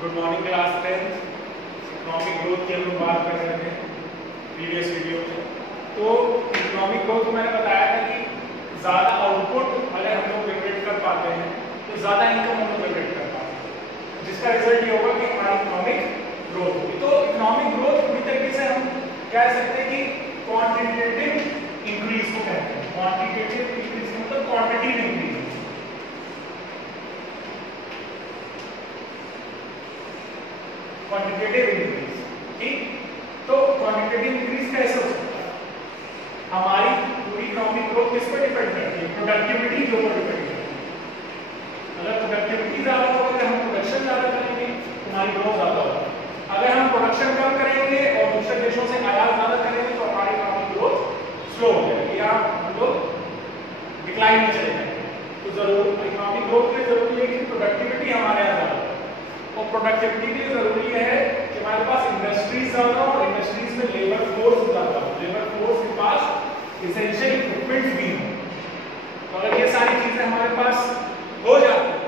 Good morning class 10th। Economic growth की हम लोग बात कर रहे थे प्रीवियस वीडियो में। तो इकोनॉमिक ग्रोथ मैंने बताया था कि ज़्यादा आउटपुट अगर हम लोग जनरेट कर पाते हैं तो ज़्यादा इनकम हम लोग जनरेट कर पाते हैं, जिसका रिजल्ट ये होगा कि हमारी इकोनॉमिक ग्रोथ होगी। तो इकोनॉमिक ग्रोथ पूरी तरीके से हम कह सकते हैं कि क्वांटिटेटिव इंक्रीज को कहते हैं। क्वांटिटेटिव इंक्रीज मतलब क्वांटिटी इंक्रीज, क्वांटिटेटिव इंक्रीज। ठीक, तो क्वांटिटेटिव इंक्रीज कैसे हो सकता है? हमारी पूरी इकोनॉमिक ग्रोथ किस पर डिपेंड करती है? प्रोडक्टिविटी के ऊपर डिपेंड करती है। अगर प्रोडक्टिविटी ज्यादा होगी, अगर हम प्रोडक्शन ज्यादा करेंगे तो हमारी ग्रोथ ज्यादा होगी। अगर हम प्रोडक्शन कम करेंगे और दूसरे देशों से आयात ज्यादा करेंगे तो हमारी इकोनॉमिक ग्रोथ स्लो हो जाएगी या हम लोग डिक्लाइन में चले जाएंगे। तो जरूर इकोनॉमिक ग्रोथ के लिए जरूरी है कि प्रोडक्टिविटी हमारे यहाँ ज्यादा हो, और प्रोडक्टिविटी के लिए जरूरी है कि हमारे पास इंडस्ट्रीज ज्यादा हो और इंडस्ट्रीज में लेबर फोर्स ज्यादा हो, लेबर फोर्स के पास एसेंशियल इक्विपमेंट्स भी हो। तो अगर ये सारी चीजें हमारे पास हो जाती हैं,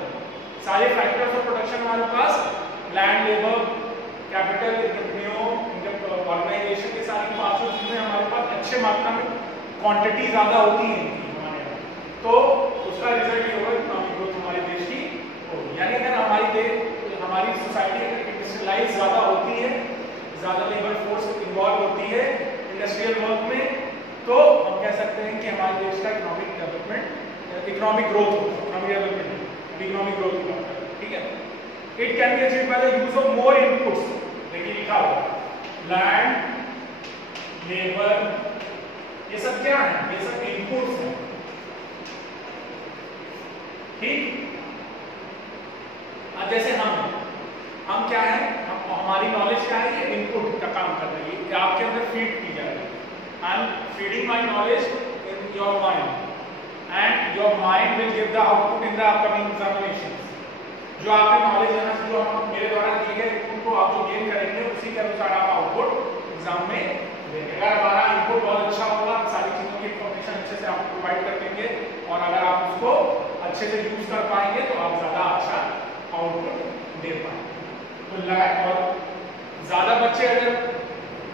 सारे फैक्टर्स ऑफ प्रोडक्शन हमारे पास लैंड, लेबर, कैपिटल, कंपनियों, ऑर्गेनाइजेशन की सारी पांचों चीजें हमारे पास अच्छे मात्रा में क्वांटिटी ज्यादा होती है हमारे यहाँ, तो उसका रिजल्ट ये होगा इकोनॉमिक ग्रोथ हमारे देश की होगी। यानी अगर हमारी सोसाइटी अगर इंडस्ट्रियलाइज ज्यादा होती है, ज्यादा लेबर फोर्स इन्वॉल्व होती है इंडस्ट्रियल वर्क में, तो हम कह सकते हैं कि हमारे देश का इकोनॉमिक डेवलपमेंट, इकोनॉमिक ग्रोथ होगा। इकोनॉमिक डेवलपमेंट, इकोनॉमिक ग्रोथ होगा। ठीक है, it can be achieved by the use of more inputs. देखिए लिखा हुआ लैंड, लेबर, ये सब क्या है? ये सब इनपुट्स हैं। ठीक, अब जैसे हम क्या है, हमारी नॉलेज क्या है? ये इनपुट का काम कर रही है, आपके अंदर फीड की जा रही है। I am feeding my knowledge in your mind and your mind will give the output in the upcoming examinations. जो आपने नॉलेज है ना, जो हम मेरे द्वारा दिए गए इनपुट को आप जो गेन करेंगे उसी के अनुसार आप आउटपुट एग्जाम में देंगे। अगर हमारा इनपुट बहुत अच्छा होगा, सारी चीजों की इंफॉर्मेशन अच्छे से आपको प्रोवाइड कर देंगे और अगर आप उसको अच्छे से यूज कर पाएंगे तो आप ज्यादा अच्छा आउटपुट दे पाएंगे। तो और ज्यादा बच्चे अगर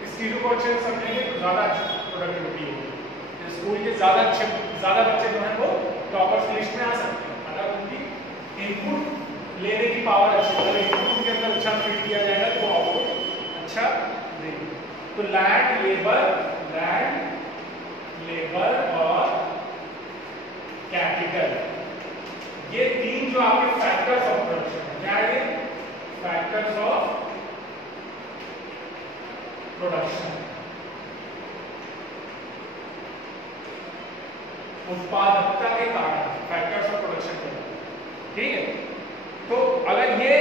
इस चीजों को अच्छे से समझेंगे तो ज्यादा अच्छी प्रोडक्टिविटी होगी। स्कूल के ज्यादा बच्चे जो है वो टॉपर्स लिस्ट में आ सकते हैं अगर उनकी इनपुट लेने की पावर अच्छी, अगर इनपुट के अंदर अच्छा फीड किया जाएगा तो आउटपुट अच्छा देंगे। तो लैंड, लेबर और कैपिटल, ये तीन जो आपके फैक्टर्स ऑफ प्रोडक्शन है, क्या है? फैक्टर्स ऑफ प्रोडक्शन, उत्पादकता के कारण, फैक्टर्स ऑफ प्रोडक्शन के कारण। ठीक है, तो अगर ये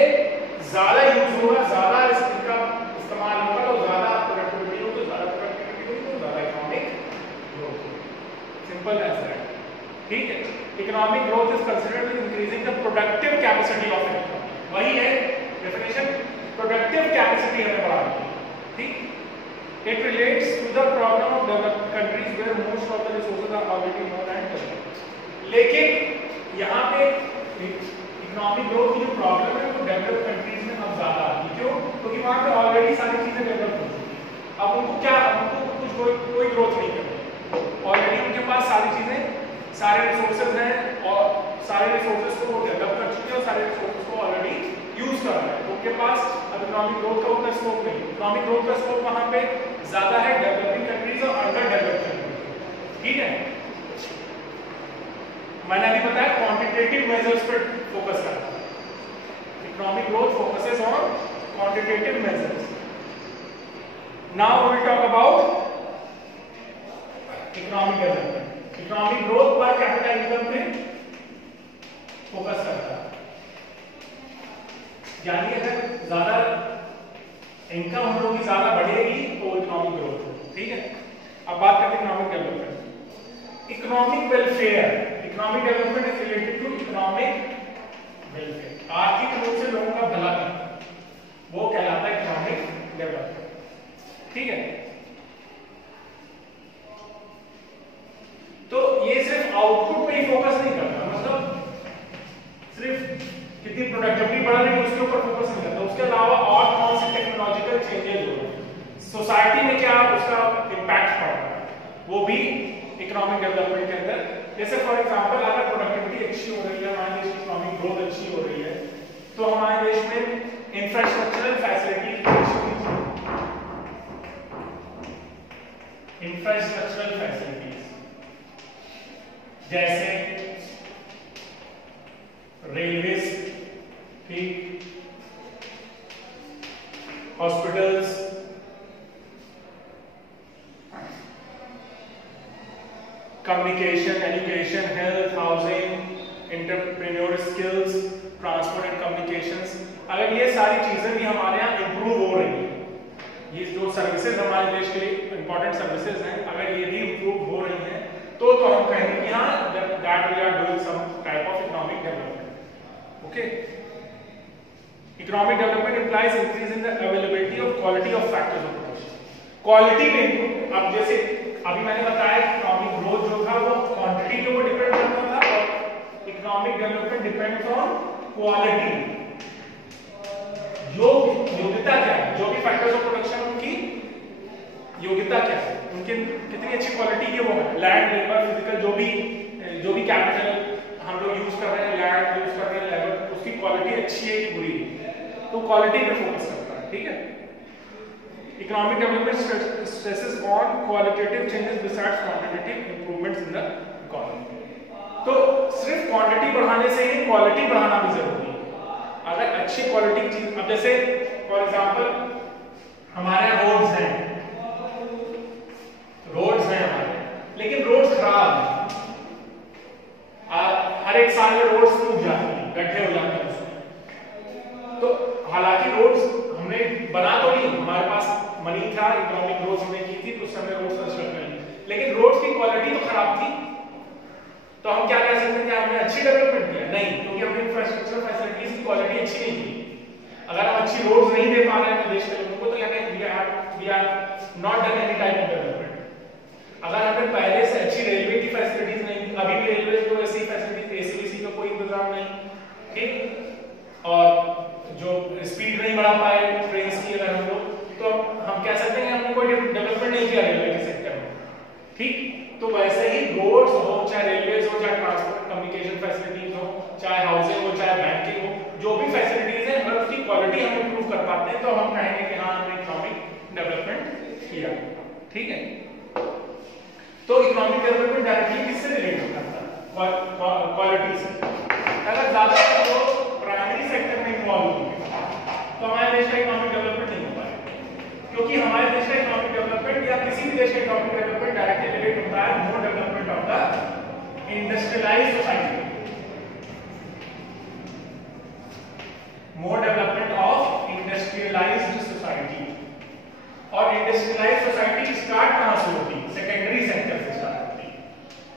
ज्यादा यूज होगा, ज्यादा इसका इस्तेमाल होगा तो ज्यादा प्रोडक्टिविटी हो, तो ज्यादा प्रोडक्टिविटी होगी तो ज्यादा इकोनॉमिक ग्रोथ होगी। Simple as that. ठीक है, economic growth is considered increasing the productive capacity of an economy. वही है डेफिनेशन, प्रोडक्टिव कैपेसिटी हमें बढ़ानी है। ठीक, it relates to the problem of developed countries where most of the resources are already known and developed। लेकिन यहाँ पे economic growth की जो प्रॉब्लम है वो डेवलप्ड कंट्रीज में अब ज्यादा आती है। क्यों? क्योंकि वहाँ पे ऑलरेडी सारी चीजें डेवलप हो चुकी हैं। अब उनको क्या, उनको कुछ कोई ग्रोथ नहीं करनी, ऑलरेडी उनके पास सारी चीजें, सारे रिसोर्सेज हैं और सारे रिसोर्सेज को वो डेवलप कर चुके हैं और सारे रिसोर्सेज को ऑलरेडी यूज कर रहे हैं। उनके पास अब इकोनॉमिक ग्रोथ का उतना स्कोप नहीं। इकोनॉमिक ग्रोथ का स्कोप वहां पे ज्यादा है डेवलपिंग कंट्रीज और अंडर डेवलप्ड कंट्रीज। ठीक है, मैंने अभी बताया क्वांटिटेटिव मेजर्स पर फोकस करता है। Economic growth focuses on quantitative measures. Now we will talk about economic development. Economic growth per capita income पे फोकस करता है, यानी अगर ज्यादा इनकम हम लोग की ज्यादा बढ़ेगी तो इकोनॉमिक ग्रोथ होगी। ठीक है, अब बात करते हैं economic development. Economic welfare, economic development is related to economic welfare. आर्थिक रूप से लोगों का भला करना, वो कहलाता है इकोनॉमिक डेवलपमेंट। ठीक है, तो ये सिर्फ आउटपुट पे ही फोकस नहीं करता, मतलब सिर्फ कितनी प्रोडक्टिविटी बढ़ रही है उसके ऊपर फोकस नहीं करता। उसके अलावा और कौन से टेक्नोलॉजिकल चेंजेस हो रहे हैं, सोसाइटी में क्या उसका इम्पैक्ट पड़ रहा है, वो भी इकोनॉमिक डेवलपमेंट के अंदर। जैसे फॉर एग्जांपल अगर प्रोडक्टिविटी अच्छी हो रही है, हमारे देश की इकोनॉमिक ग्रोथ अच्छी हो रही है, तो हमारे देश में इंफ्रास्ट्रक्चरल फैसिलिटीज जैसे रेलवेज, ठीक, hospitals, communication, education, health, housing, entrepreneur skills, transport and communications, अगर ये सारी चीजें भी हमारे यहाँ इंप्रूव हो रही है, ये जो सर्विसेज हमारे देश के लिए इंपॉर्टेंट सर्विसेज हैं, अगर ये भी इंप्रूव हो रही हैं, तो हम कहेंगे कि हाँ that we are doing some type of economic development. Okay, economic development implies increase in the availability of quality of factors of production. Quality में अब जैसे अभी मैंने बताया इकोनॉमिक ग्रोथ जो था वो क्वांटिटी के ऊपर डिपेंड करता था, और economic development depends on quality. योग्यता क्या है, जो भी फैक्टर्स ऑफ प्रोडक्शन उनकी योग्यता क्या है, उनकी कितनी अच्छी क्वालिटी के वो है, लैंड, लेबर, फिजिकल, जो भी कैपिटल हम लोग यूज कर रहे हैं, लैंड यूज कर रहे हैं, लेबर, उसकी क्वालिटी अच्छी है कि बुरी है, तो क्वालिटी पे फोकस करता है। ठीक है, economic development stresses on qualitative changes besides quantitative improvements in the economy. तो सिर्फ क्वांटिटी बढ़ाने से ही क्वालिटी बढ़ाना भी जरूरी है। अगर अच्छी क्वालिटी चीज, अब जैसे फॉर एग्जांपल हमारे रोड्स हैं हमारे, लेकिन रोड्स खराब हैं, हर एक साल में रोड्स टूट जाती हैं, गड्ढे हो जाते हैं उसमें। तो हालांकि रोड्स हमने बना तो नहीं, हमारे पास मनी था, इकोनॉमिक ग्रोथ हमने की थी, तो उस समय रोड्स कंस्ट्रक्ट करें, लेकिन रोड्स की क्वालिटी तो खराब थी, तो हम क्या कह सकते हैं कि हमने अच्छी डेवलपमेंट किया? नहीं, क्योंकि हमने इंफ्रास्ट्रक्चर फैसिलिटीज की क्वालिटी अच्छी नहीं की। अगर हम अच्छी रोड्स नहीं दे पा रहे हैं देश के लोगों को, तो कहते we are not done any type of development. अगर हमने पहले से अच्छी रेलवे की फैसिलिटीज नहीं दी, अभी भी रेलवे को ऐसी फैसिलिटीज, एसीबीसी का कोई इंतजाम नहीं, ठीक, और जो स्पीड नहीं बढ़ा पाए ट्रेन की अगर हम लोग, तो हम कह सकते हैं कि हमने कोई डेवलपमेंट नहीं किया रेलवे के सेक्टर में। ठीक, तो वैसे ही रोड्स हो, चाहे रेलवेज हो, चाहे ट्रांसपोर्ट कम्युनिकेशन फैसिलिटीज हो, चाहे हाउसिंग हो, चाहे बैंकिंग हो, जो भी फैसिलिटीज है, अगर उसकी क्वालिटी हम इंप्रूव कर पाते हैं, तो हम कहेंगे कि हाँ हमने इकोनॉमिक डेवलपमेंट किया। ठीक है, तो इकोनॉमिक डेवलपमेंट डायरेक्टली किससे रिलेट करता है? क्वालिटी से। अगर ज्यादातर लोग प्राइमरी सेक्टर में इन्वॉल्व होंगे, तो हमारे देश का इकोनॉमिक डेवलपमेंट नहीं हो पाएगा, क्योंकि हमारे देश का इकोनॉमिक डेवलपमेंट या किसी भी देश का इकोनॉमिक डेवलपमेंट डायरेक्टली रिलेट होता है more development of the industrialized society, more development of industrialized society. और इंडस्ट्रियलाइज्ड सोसाइटी स्टार्ट कहां से होती है? सेकेंडरी सेक्टर से स्टार्ट होती है।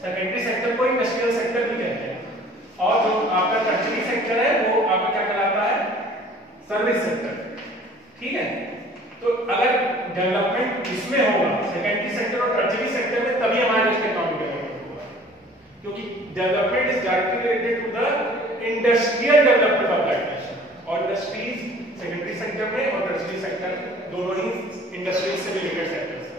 सेकेंडरी सेक्टर को इंडस्ट्रियल सेक्टर भी कहते हैं, और जो आपका टर्शियरी सेक्टर है वो आपका क्या कहलाता है? Service sector. ठीक है, तो अगर डेवलपमेंट इसमें होगा सेकेंडरी सेक्टर और टर्शियरी सेक्टर में, तभी हमारे देश का इकोनॉमिक डेवलपमेंट होगा, क्योंकि development is directly related to the industrial development of that nation. और इंडस्ट्रीज सेकेंडरी सेक्टर में और टर्शियरी सेक्टर दोनों ही इंडस्ट्रीज से रिलेटेड सेक्टर्स हैं।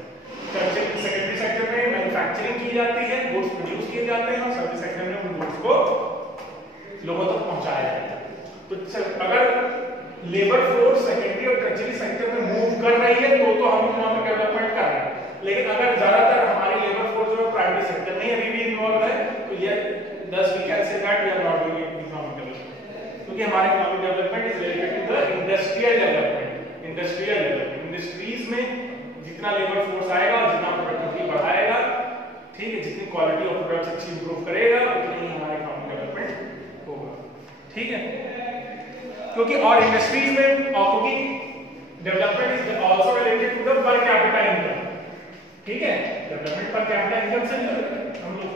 सेकेंडरी सेक्टर में मैन्युफैक्चरिंग की जाती है, गुड्स प्रोड्यूस किए जाते हैं, और सर्विस सेक्टर में उन गुड्स को लोगों तक पहुंचाया जाता है। तो अगर लेबर फोर्स सेकेंडरी और टर्शियरी सेक्टर में मूव कर रही है, तो हम इकोनॉमिक डेवलपमेंट कर रहे हैं। लेकिन अगर ज्यादातर हमारी लेबर फोर्स जो प्राइमरी सेक्टर में अभी भी इन्वॉल्व है, तो ये 10 we can say that we are not doing economic development, क्योंकि हमारा economic development is related to the industrial development. Industrial development, industries में जितना लेबर फोर्स आएगा और जितना प्रोडक्टिविटी बढ़ाएगा, ठीक है, जितनी क्वालिटी ऑफ प्रोडक्ट्स अच्छी इंप्रूव करेगा, उतना ही हमारा इकोनॉमिक डेवलपमेंट होगा। ठीक है, क्योंकि और इंडस्ट्रीज में, क्योंकि development is also related to the per capita income. ठीक है, डेवलपमेंट पर कैपिटा इनकम से हम लोग,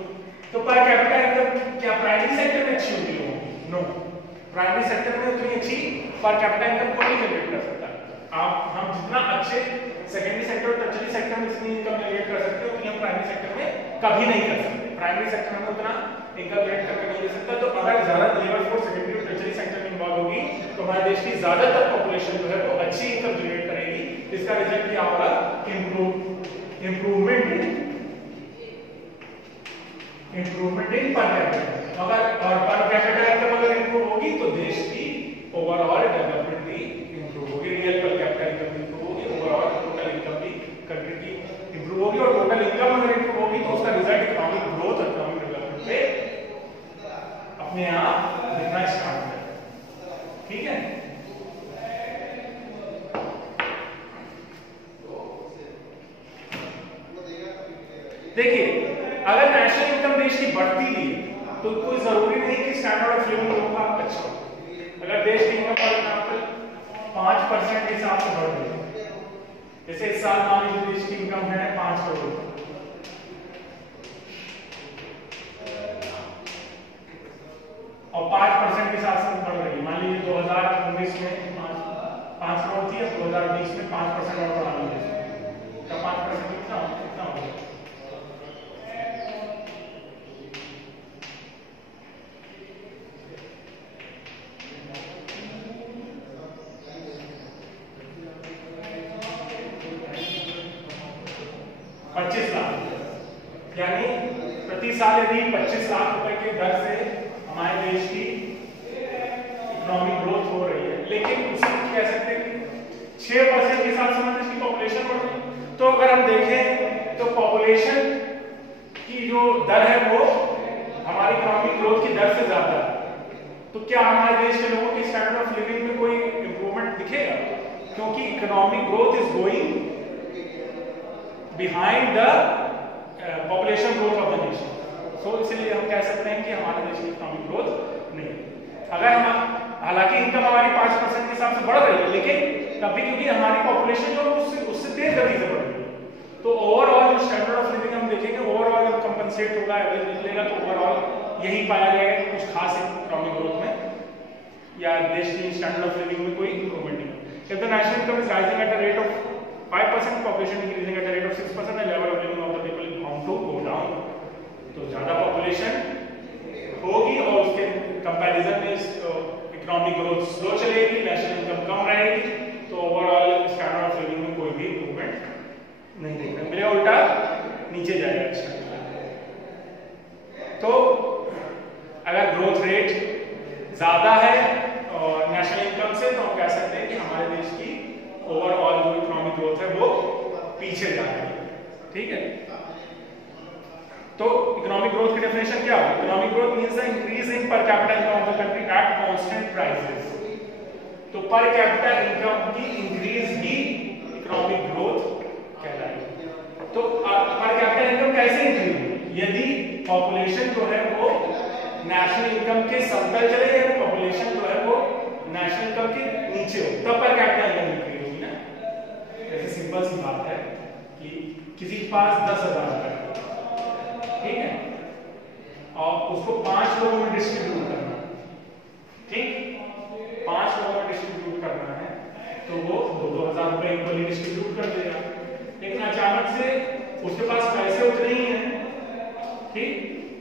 तो पर कैपिटा इनकम क्या प्राइमरी सेक्टर में अच्छी होती है? नो, प्राइमरी सेक्टर में उतनी अच्छी पर कैपिटा इनकम को नहीं जनरेट कर सकता। हम जितना अच्छे सेकेंडरी सेक्टर और टर्शियरी सेक्टर में जितनी इनकम जनरेट कर सकते हैं, उतनी हम प्राइमरी सेक्टर में कभी नहीं कर सकते। प्राइमरी सेक्टर में उतना इनकम जनरेट करके नहीं दे सकता। तो अगर ज्यादा लेबर फोर्स सेकेंडरी और टर्शियरी सेक्टर में इन्वॉल्व होगी तो हमारे देश की ज्यादातर पॉपुलेशन जो है वो अच्छी इनकम जनरेट करेगी। इसका रिजल्ट क्या होगा? Improvement in per capita. अगर और पर कैपिटा इनकम अगर इंप्रूव होगी तो देश की ओवरऑल डेवलपमेंट भी इंप्रूव होगी। रियल पर कैपिटा इनकम इंप्रूव होगी, ओवरऑल टोटल इनकम भी कंट्री की इंप्रूव होगी। और टोटल इनकम अगर इंप्रूव होगी तो उसका रिजल्ट इकोनॉमिक ग्रोथ और इकोनॉमिक डेवलपमेंट पे अपने आप दिखना स्टार्ट करेगा। ठीक है, देखिए अगर नेशनल इनकम देश की बढ़ती भी तो कोई जरूरी नहीं कि स्टैंडर्ड ऑफ लिविंग लोगों का अच्छा हो। अगर देश की इनकम फॉर एग्जांपल 5% के हिसाब से बढ़ रही है, जैसे इस साल मान लीजिए देश की इनकम है 5 करोड़ और 5% के साथ साथ बढ़ रही है। मान लीजिए 2019 में 5 करोड़ थी, अब 2020 में 5% और बढ़ा ली तो 5% कितना होगा? 25 लाख। यानी प्रति साल यदि 25 लाख रुपए के दर से हमारे देश की इकोनॉमिक ग्रोथ हो रही है, लेकिन उसे कह सकते हैं 6% के साथ हमारे देश की पॉपुलेशन बढ़ रही है। तो अगर हम देखें तो पॉपुलेशन की जो दर है वो हमारी इकोनॉमिक ग्रोथ की दर से ज्यादा है। तो क्या हमारे देश के लोगों की स्टैंडर्ड ऑफ लिविंग में कोई इंप्रूवमेंट दिखेगा? क्योंकि economic growth is going behind the population growth of the nation. So इसलिए हम कह सकते हैं कि हमारे देश की इकोनॉमिक ग्रोथ नहीं। अगर हम हालांकि इनकम हमारी 5% के हिसाब से बढ़ रही है, लेकिन तब भी क्योंकि हमारी पॉपुलेशन जो उससे तेज गति से बढ़ रही है तो ओवरऑल जो स्टैंडर्ड ऑफ लिविंग हम देखेंगे ओवरऑल जब कंपनसेट होगा, एवरेज निकलेगा तो ओवरऑल यही पाया जाएगा कि कुछ खास इकोनॉमिक ग्रोथ में या देश की स्टैंडर्ड ऑफ लिविंग में कोई इंप्रूवमेंट नहीं। If the national income is rising at a rate of 5%, population increasing at a rate of 6%, and level of living of the people is bound to go down. तो ज्यादा population होगी और उसके comparison में economic growth slow चलेगी, national income कम रहेगी, तो overall standard of living में कोई भी इंप्रूवमेंट नहीं देखने मिलेगा, उल्टा नीचे जाएगा। तो अगर ग्रोथ रेट ज्यादा है और नेशनल इनकम से, तो हम कह सकते हैं कि हमारे देश की ओवरऑल जो इकोनॉमिक ग्रोथ है वो पीछे जा रही है। ठीक है, तो इकोनॉमिक ग्रोथ की डेफिनेशन क्या है? Economic growth means the increase in per capita income of the country at constant prices. तो पर कैपिटा इनकम की इंक्रीज ही इकोनॉमिक ग्रोथ कहलाएगी। तो पर कैपिटा इनकम कैसे इंक्रीज होगी? यदि पॉपुलेशन जो है वो नेशनल इनकम के समतल चले जाए, पॉपुलेशन जो है वो नेशनल इनकम के नीचे हो, तब पर कैपिटा इनकम इंक्रीज होगी ना। जैसे सिंपल सी बात है कि किसी के पास 10,000 रुपए, ठीक है, और उसको 5 लोगों में डिस्ट्रीब्यूट करना है, ठीक, 5 लोगों में डिस्ट्रीब्यूट करना है, तो वो 2,000 रुपए इक्वली डिस्ट्रीब्यूट कर देगा। लेकिन अचानक से उसके पास पैसे उतने ही हैं, ठीक,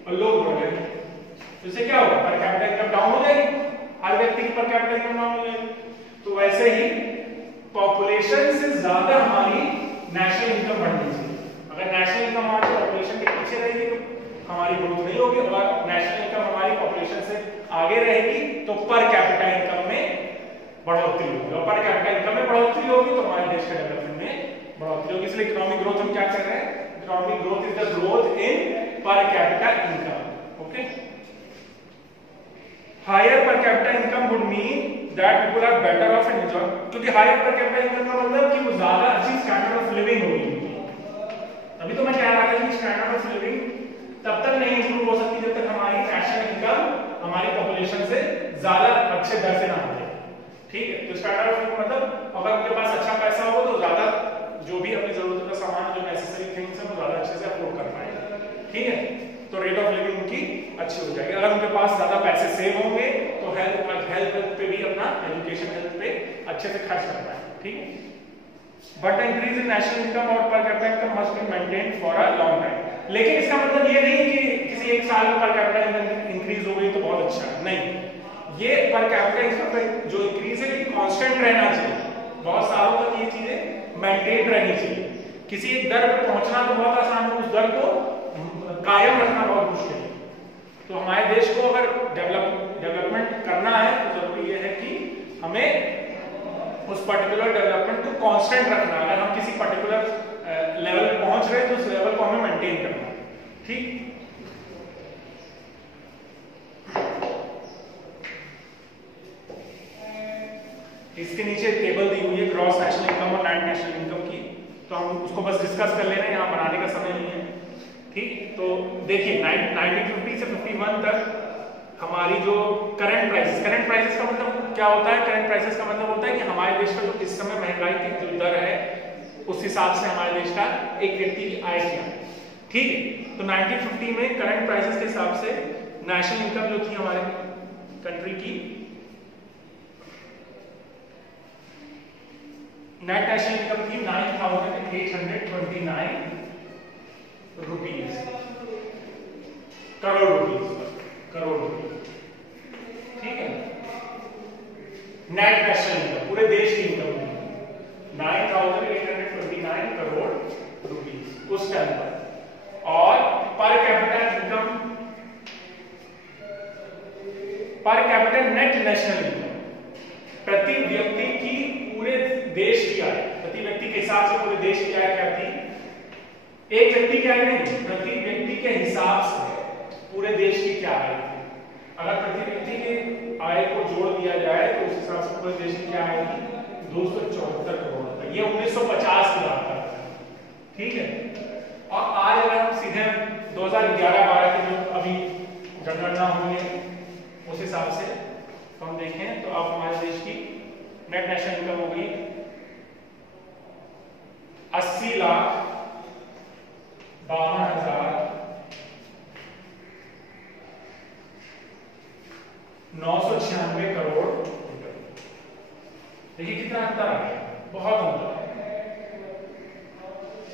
और लोग बढ़ गए, तो इससे क्या होगा? पर कैपिटा इनकम डाउन हो जाएगी, हर व्यक्ति की पर कैपिटा इनकम डाउन हो जाएगी। तो वैसे ही पॉपुलेशन से ज्यादा हमारी नेशनल इनकम बढ़नी चाहिए। अगर नेशनल इनकम हमारी पॉपुलेशन के पीछे रहेगी तो हमारी ग्रोथ नहीं होगी, और नेशनल इनकम हमारी पॉपुलेशन से आगे रहेगी तो पर कैपिटा इनकम में बढ़ोतरी होगी, और पर कैपिटा इनकम में बढ़ोतरी होगी तो हमारे देश के डेवलपमेंट में बढ़ोतरी होगी। इसलिए इकोनॉमिक ग्रोथ हम क्या कर रहे हैं? Economic growth is the growth in per capita income. Okay, higher per capita income would mean that people are better off and enjoy, क्योंकि हायर पर कैपिटा इनकम का मतलब कि वो ज्यादा अच्छी स्टैंडर्ड ऑफ लिविंग होगी। अभी तो मैं कह रहा था कि स्टैंडर्ड ऑफ लिविंग तब तक नहीं इंप्रूव हो सकती जब तक हमारी नेशनल इनकम हमारी पॉपुलेशन से ज्यादा अच्छे दर से ना हो जाए। ठीक है, तो स्टैंडर्ड ऑफ लिविंग मतलब अगर उनके पास अच्छा पैसा हो तो ज्यादा जो भी अपनी जरूरत का सामान, जो नेसेसरी थिंग्स है, वो ज्यादा अच्छे से अफोर्ड कर पाएंगे। ठीक है, तो रेट ऑफ लिविंग उनकी अच्छी हो जाएगी। अगर उनके पास ज्यादा पैसे सेव होंगे तो हेल्थ पे भी अपना एजुकेशन हेल्थ पे अच्छे से खर्च कर पाएंगे। ठीक है, but the increase in national income और per capita income must be maintained for a long time. लेकिन इसका मतलब ये नहीं कि किसी एक साल में पर कैपिटा इनकम इंक्रीज हो गई तो बहुत अच्छा है, नहीं। ये पर कैपिटा इनकम जो इंक्रीज है ये कांस्टेंट रहना चाहिए, बहुत सालों तक ये चीजें मेंटेन रहनी चाहिए। किसी एक दर पर पहुंचना तो बहुत आसान है, उस दर को कायम रखना बहुत मुश्किल है। तो हमारे देश को अगर डेवलपमेंट करना है तो जरूरी ये है कि हमें उस पर्टिकुलर डेवलपमेंट को कांस्टेंट रखना। अगर हम किसी पर्टिकुलर लेवल पे पहुंच रहे हैं तो उस लेवल को हमें मेंटेन करना है, ठीक। इसके नीचे टेबल दी हुई है ग्रॉस नेशनल इनकम और नेट नेशनल इनकम की, तो हम उसको बस डिस्कस कर ले रहे हैं, यहाँ बनाने का समय नहीं है, ठीक। तो देखिए 1950 से 51 तक हमारी जो करंट प्राइसेस का मतलब क्या होता है? करंट प्राइसेस का मतलब होता है कि हमारे देश का जो इस समय महंगाई की जो दर है उस हिसाब से हमारे देश का एक व्यक्ति की आय क्या है, ठीक है। तो 1950 में करंट प्राइसेस के हिसाब से नेशनल इनकम जो थी हमारे कंट्री की, नेट नेशनल इनकम थी 9,829 रुपीज, करोड़ रुपीज, ठीक है। नेट नेशनल इनकम पूरे देश की इनकम 9,829 करोड़ रुपीज उस टाइम पर। और per capita net national income, प्रति व्यक्ति की पूरे देश की आय, प्रति व्यक्ति के हिसाब से पूरे देश की आय क्या थी? एक व्यक्ति की आय नहीं, प्रति व्यक्ति के हिसाब से पूरे देश की क्या आय थी। अगर प्रति व्यक्ति की आय को जोड़ दिया जाए तो उस हिसाब से पूरे देश की क्या आय थी? 274 करोड़ रुपए। ये 1950 की बात है, ठीक है। और आज अगर हम सीधे 2011-12 की जो अभी जनगणना हुई है उस हिसाब से तो हम देखें तो अब हमारे देश की नेट नेशनल इनकम हो गई 80,52,996 करोड़ रुपए। देखिए कितना अंतर आ गया, बहुत अंतर।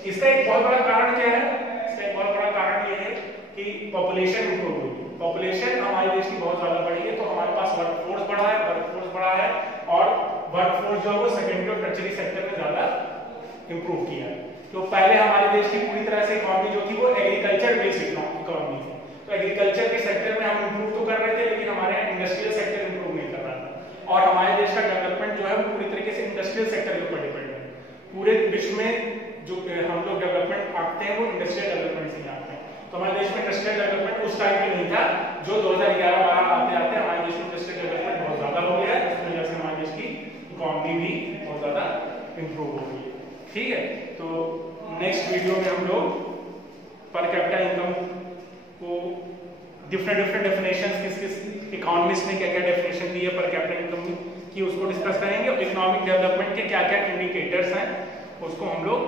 इसका एक बहुत बड़ा कारण क्या है? इसका एक बहुत बड़ा कारण ये है कि पॉपुलेशन इंप्रूव हुई, पॉपुलेशन हमारे देश की बहुत ज्यादा बढ़ी है, तो हमारे पास वर्कफोर्स बढ़ा है और वर्कफोर्स जो है वो सेकेंडरी और टर्शियरी सेक्टर में ज्यादा इंप्रूव किया है। तो पहले हमारे देश की पूरी तरह से इकोनॉमी जो थी वो एग्रीकल्चर बेस्ड इकोनॉमी थी, तो एग्रीकल्चर के सेक्टर में हम इंप्रूव तो कर रहे थे लेकिन हमारे इंडस्ट्रियल सेक्टर इंप्रूव नहीं कर रहा था। और हमारे देश का डेवलपमेंट जो है वो पूरी तरीके से इंडस्ट्रियल सेक्टर के ऊपर डिपेंड है। पूरे विश्व में जो हम लोग डेवलपमेंट आते हैं वो इंडस्ट्रियल डेवलपमेंट से आते हैं, तो हमारे देश में इंडस्ट्रियल डेवलपमेंट उस टाइम पे नहीं था, जो 2011-12 आते हमारे देश में इंडस्ट्रियल डेवलपमेंट बहुत ज्यादा हो गया है, जिसकी वजह से हमारे देश की इकोनॉमी भी बहुत ज्यादा इंप्रूव हो गई है, ठीक है। तो नेक्स्ट वीडियो में हम लोग पर कैपिटा इनकम को डिफरेंट डेफिनेशंस किस इकोनॉमिस्ट ने क्या डेफिनेशन दी है पर कैपिटा इनकम की उसको डिस्कस करेंगे, और इकोनॉमिक डेवलपमेंट के क्या इंडिकेटर्स हैं उसको हम लोग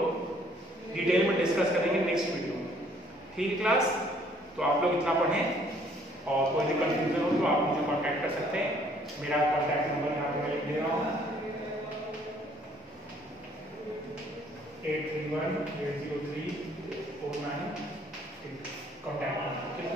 डिटेल में डिस्कस करेंगे नेक्स्ट वीडियो में, ठीक है क्लास। तो आप लोग इतना पढ़ें और कोई भी कंफ्यूजन हो तो आप मुझे कांटेक्ट कर सकते हैं। मेरा कांटेक्ट नंबर यहाँ पे मैं लिख दे रहा हूँ 83180349 कांटेक्ट नंबर, ठीक है।